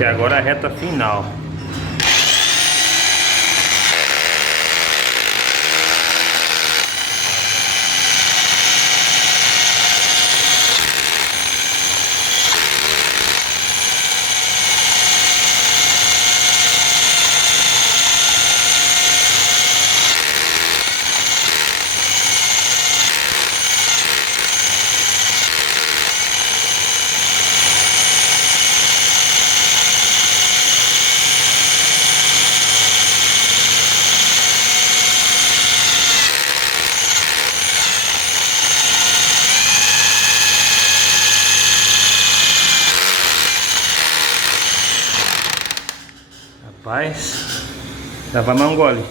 Que agora é a reta final. Rapaz, dá pra dar um gole.